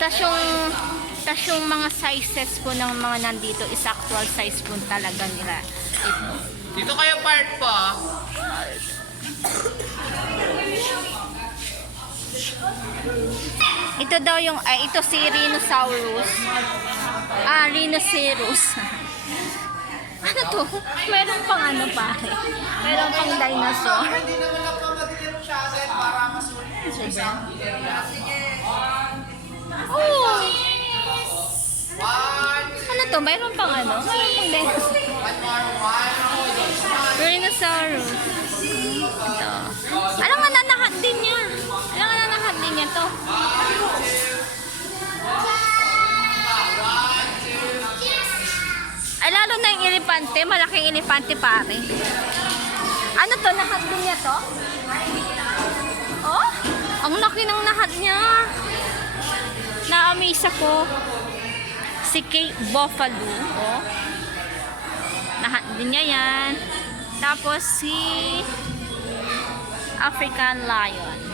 tas yung mga sizes po ng mga nandito is actual size po talaga nila. Ito. Dito kayo part po. Ito daw yung, ito si Rhinoceros. Rhinoceros. Ano to? Meron pang ano pare. Meron pang dinosaur. Hindi naman nagpamadikiro siya kasi para masulit sa isang area. Oh! One, Ano to? Meron pang ano? Meron pang dinosaur. one more. Rhinoceros. Ito. Alam nga nanahat din niya. Alam nga nanahat din niya to. Ay, lalo na yung elepante. Malaking elepante pare. Ano to? Nahat din niya to? Oh? Ang laki ng nahat niya. Na-amaze ako. Si Cape Buffalo. Oh. Nahat din niya yan. Tapos si African Lion.